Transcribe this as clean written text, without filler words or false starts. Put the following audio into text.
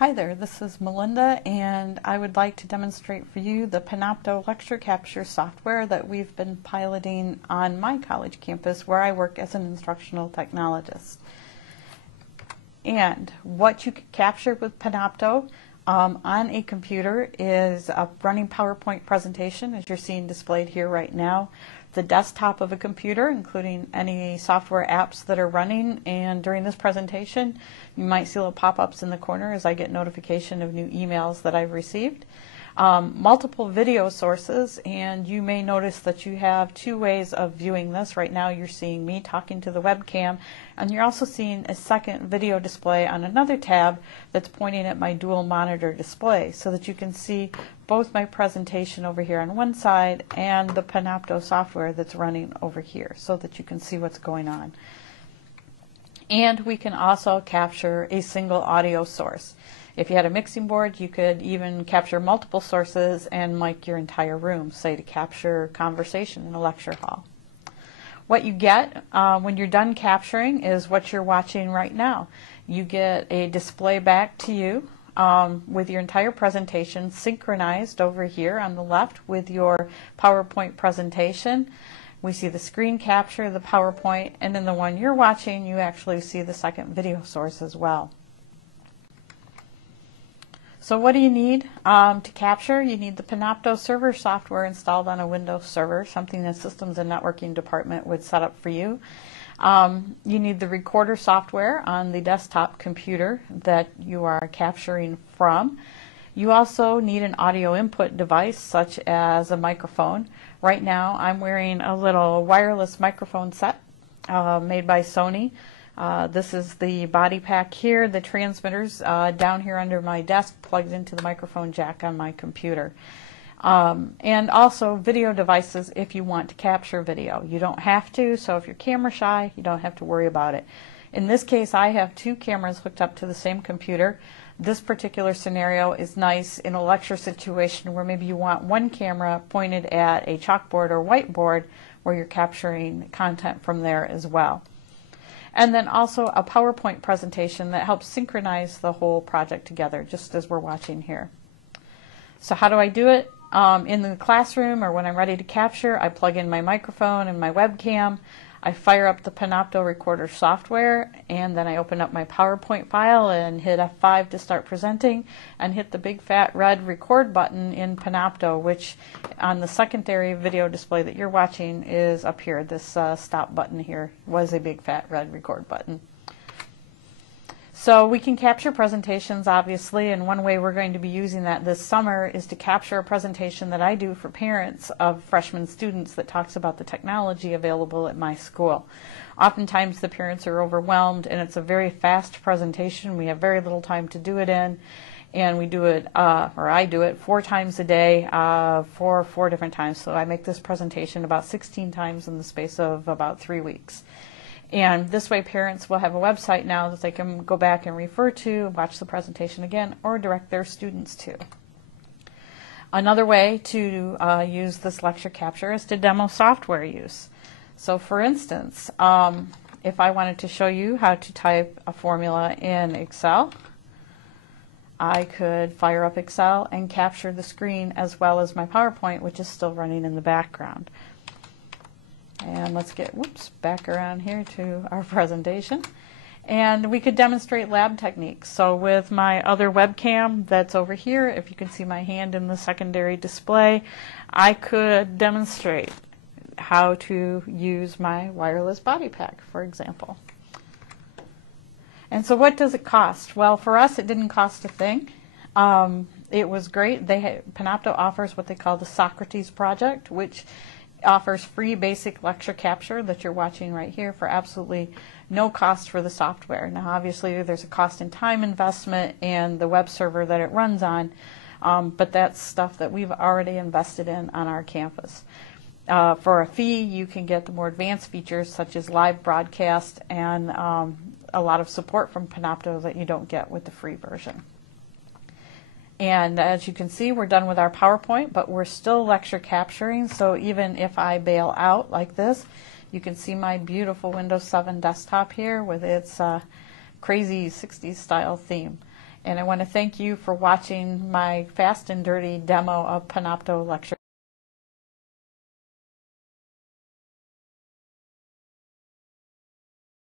Hi there, this is Melinda, and I would like to demonstrate for you the Panopto lecture capture software that we've been piloting on my college campus where I work as an instructional technologist. And what you can capture with Panopto on a computer is a running PowerPoint presentation, as you're seeing displayed here right now, the desktop of a computer, including any software apps that are running. And during this presentation, you might see little pop-ups in the corner as I get notification of new emails that I've received. Multiple video sources, and you may notice that you have two ways of viewing this. Right now you're seeing me talking to the webcam, and you're also seeing a second video display on another tab that's pointing at my dual monitor display so that you can see both my presentation over here on one side and the Panopto software that's running over here so that you can see what's going on. And we can also capture a single audio source. If you had a mixing board, you could even capture multiple sources and mic your entire room, say to capture conversation in a lecture hall. What you get when you're done capturing is what you're watching right now. You get a display back to you with your entire presentation synchronized over here on the left with your PowerPoint presentation. We see the screen capture, the PowerPoint, and in the one you're watching, you actually see the second video source as well. So what do you need to capture? You need the Panopto server software installed on a Windows server, something the Systems and Networking Department would set up for you. You need the recorder software on the desktop computer that you are capturing from. You also need an audio input device such as a microphone. Right now I'm wearing a little wireless microphone set made by Sony. This is the body pack here. The transmitter's down here under my desk, plugged into the microphone jack on my computer. And also video devices if you want to capture video. You don't have to, so if you're camera shy, you don't have to worry about it. In this case, I have two cameras hooked up to the same computer. This particular scenario is nice in a lecture situation where maybe you want one camera pointed at a chalkboard or whiteboard where you're capturing content from there as well. And then also a PowerPoint presentation that helps synchronize the whole project together, just as we're watching here. So how do I do it? In the classroom or when I'm ready to capture, I plug in my microphone and my webcam. I fire up the Panopto recorder software, and then I open up my PowerPoint file and hit F5 to start presenting, and hit the big fat red record button in Panopto, which on the secondary video display that you're watching is up here. This stop button here was a big fat red record button. So we can capture presentations, obviously, and one way we're going to be using that this summer is to capture a presentation that I do for parents of freshman students that talks about the technology available at my school. Oftentimes the parents are overwhelmed, and it's a very fast presentation. We have very little time to do it in, and we do it, or I do it 4 times a day for 4 different times. So I make this presentation about 16 times in the space of about 3 weeks. And this way parents will have a website now that they can go back and refer to, watch the presentation again, or direct their students to. Another way to use this lecture capture is to demo software use. So for instance, if I wanted to show you how to type a formula in Excel, I could fire up Excel and capture the screen as well as my PowerPoint, which is still running in the background. And let's get, back around here to our presentation. And we could demonstrate lab techniques. So with my other webcam that's over here, if you can see my hand in the secondary display, I could demonstrate how to use my wireless body pack, for example. And so what does it cost? Well, for us, it didn't cost a thing. It was great. Panopto offers what they call the Socrates Project, which offers free basic lecture capture that you're watching right here for absolutely no cost for the software. Now obviously there's a cost in time investment and the web server that it runs on, but that's stuff that we've already invested in on our campus. For a fee, you can get the more advanced features such as live broadcast and a lot of support from Panopto that you don't get with the free version. And as you can see, we're done with our PowerPoint, but we're still lecture capturing. So even if I bail out like this, you can see my beautiful Windows 7 desktop here with its crazy 60s style theme. And I want to thank you for watching my fast and dirty demo of Panopto lecture.